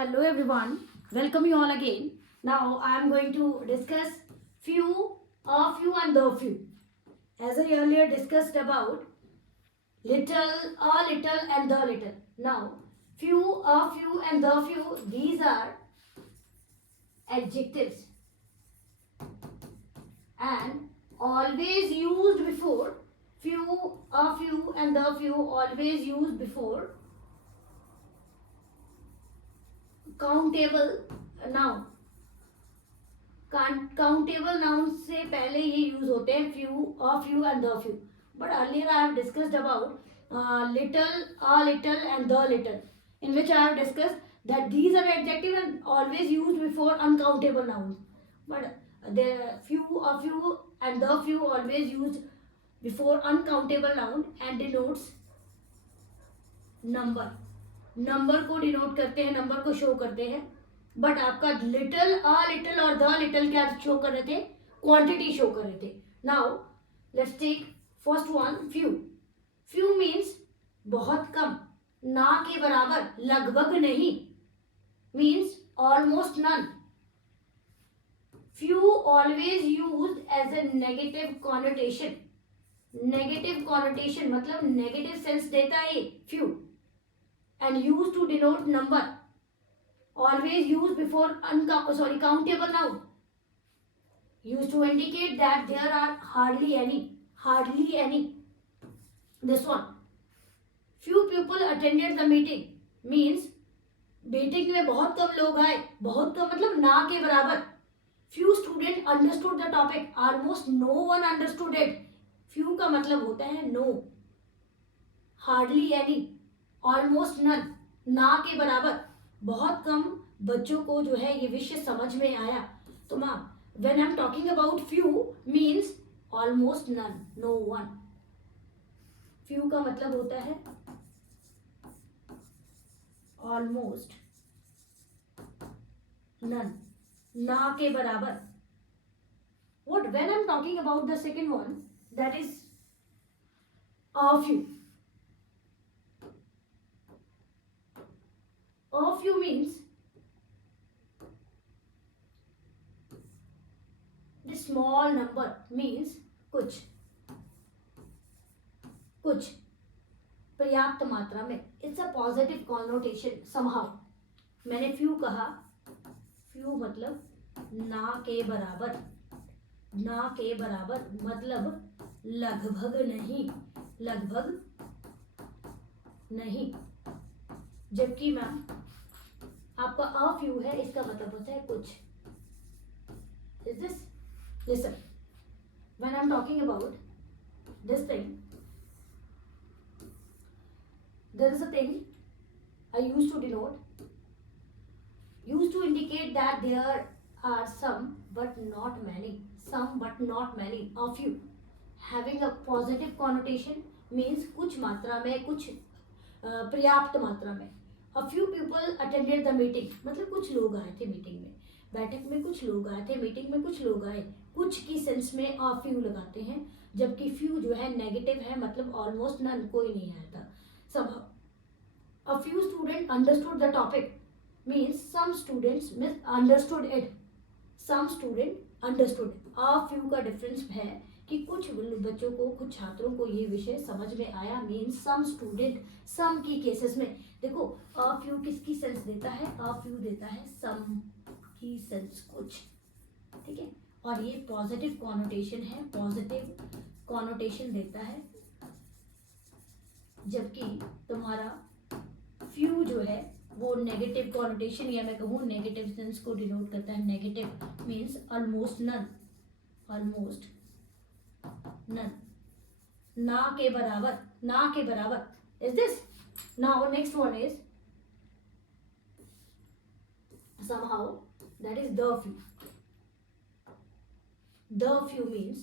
Hello everyone, welcome you all again. Now I am going to discuss few, a few and the few. As I earlier discussed about little, a little and the little. Now few, a few and the few, these are adjectives and always used before few, a few and the few, always used before countable noun. Countable noun से पहले ये यूज होते हैं few, a few and the few. But earlier I have discussed about little, a little and the little, in which I have discussed that these are adjective and always used before uncountable nouns. But the few, a few and the few always used before uncountable noun and denotes number. Number को denote करते हैं, number को show करते हैं. But आपका little, a little और the little क्या show कर रहे थे? क्वांटिटी शो कर रहे थे. Now let's take first one, few. Few means बहुत कम, ना के बराबर, लगभग नहीं, means almost none. Few always used as a negative connotation. Negative connotation मतलब नेगेटिव सेंस देता है few. And used to denote number, always used before countable noun, used to indicate that there are hardly any. This one, few people attended the meeting means meeting में बहुत कम लोग आए. बहुत कम मतलब ना के बराबर. few students understood the topic, almost no one understood it. few का मतलब होता है no. hardly any, almost none, ना के बराबर, बहुत कम बच्चों को जो है ये विषय समझ में आया. तो ma'am when I am talking about few means almost none, no one. Few का मतलब होता है ऑलमोस्ट नन, ना के बराबर. What when I am talking about the second one, that is a few. A few means the small number, means कुछ पर्याप्त मात्रा में. It's a positive connotation somehow. मैंने फ्यू कहा, फ्यू मतलब ना के बराबर. ना के बराबर मतलब लगभग नहीं. जबकि मैम आपका अ फ्यू है, इसका मतलब होता है कुछ. Is this? Listen, when I am talking about this thing, there is a thing I used to denote, used to indicate that there are some but not many. A few having a positive connotation means कुछ मात्रा में, कुछ पर्याप्त मात्रा में. A few people attended the meeting मतलब कुछ लोग आए थे मीटिंग में. बैठक में कुछ लोग आए थे, मीटिंग में कुछ लोग आए. कुछ की सेंस में a few लगाते हैं, जबकि few जो है नेगेटिव है, मतलब ऑलमोस्ट नन, कोई नहीं आया था. सब. A few students understood the topic means some students misunderstood it. Some student understood. A few का डिफरेंस है कि कुछ बच्चों को, कुछ छात्रों को ये विषय समझ में आया, मीन्स सम स्टूडेंट. सम की केसेस में देखो अ फ्यू किसकी सेंस देता है? अ फ्यू देता है सम की सेंस, कुछ. ठीक है. और ये पॉजिटिव कॉनोटेशन है, पॉजिटिव कॉनोटेशन देता है. जबकि तुम्हारा फ्यू जो है वो नेगेटिव कॉनोटेशन, या मैं कहूँ नेगेटिव सेंस को डिनोट करता है. नेगेटिव मीन्स ऑलमोस्ट नन, ना के बराबर. Is this? Now next one is somehow, that is the few. The few means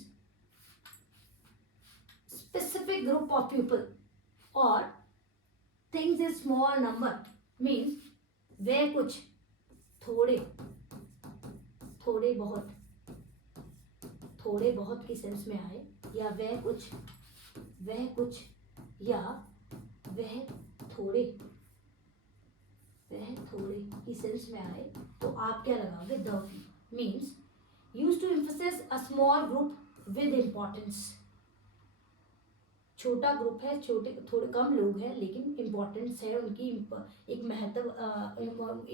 specific group of people or things in small number, means वे कुछ, थोड़े बहुत की सेंस में आए, या वह कुछ या वह थोड़े. की सेंस में आए तो आप क्या लगाओगे? The few means use to emphasize a small group with importance. छोटा ग्रुप है, छोटे थोड़े कम लोग हैं लेकिन इम्पोर्टेंस है उनकी, एक महत्व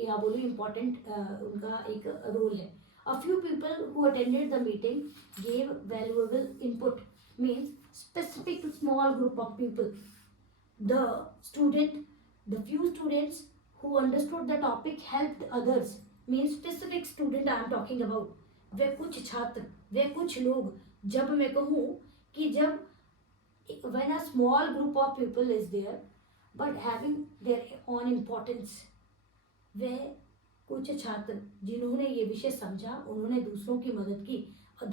या बोलो इम्पोर्टेंट उनका एक रोल है। A few people who attended the meeting gave valuable input means specific small group of people. The student the few students who understood the topic helped others means specific student I am talking about। वे कुछ छात्र, वे कुछ लोग, जब मैं कहूँ कि जब when a small group of people is there but having their own importance, वे कुछ छात्र जिन्होंने ये विषय समझा उन्होंने दूसरों की मदद की।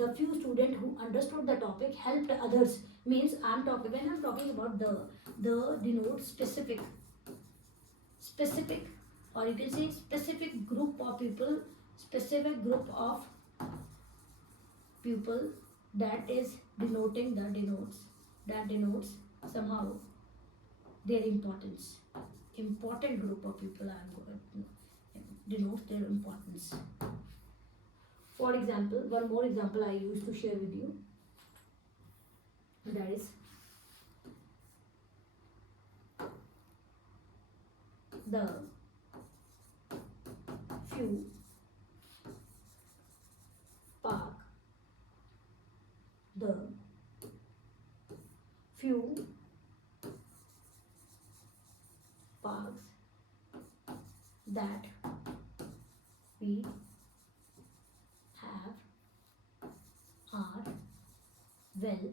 The few student who understood the topic helped others means I'm talking when I'm talking about the denote specific or you can say specific group of people, specific group of people that is denoting the denotes somehow their importance. Important group of people are denotes their importance. For example, one more example I used to share with you, that is the few park the few parks that we have are well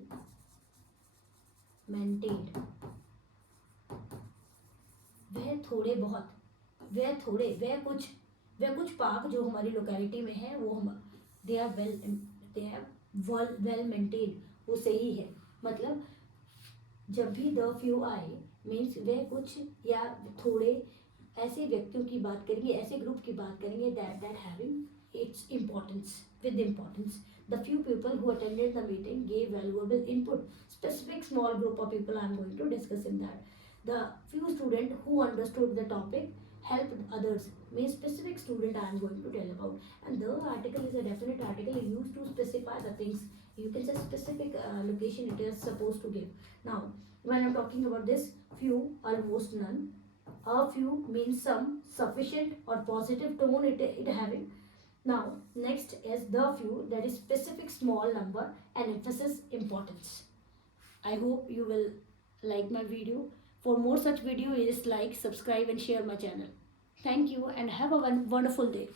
maintained। वह कुछ पार्क जो हमारी लोकेलिटी में है वो हम they are well maintain, वो सही है। मतलब जब भी द फ्यू आए मीन्स वह कुछ या थोड़े ऐसे व्यक्तियों की बात करेंगे, ऐसे ग्रुप की बात करेंगे that having its importance with importance. The few people who attended the meeting gave valuable input. Specific small group of people I am going to discuss in that. The few student who understood the topic helped others means specific student I am going to tell about. And the article is a definite article used to specify the things. You can say specific location it is supposed to give. Now, when I am talking about this, few, almost none. A few means some, sufficient or positive tone it having. Now, next is the few, that is specific small number and emphasis importance. I hope you will like my video. For more such video, just like, subscribe and share my channel. Thank you and have a wonderful day.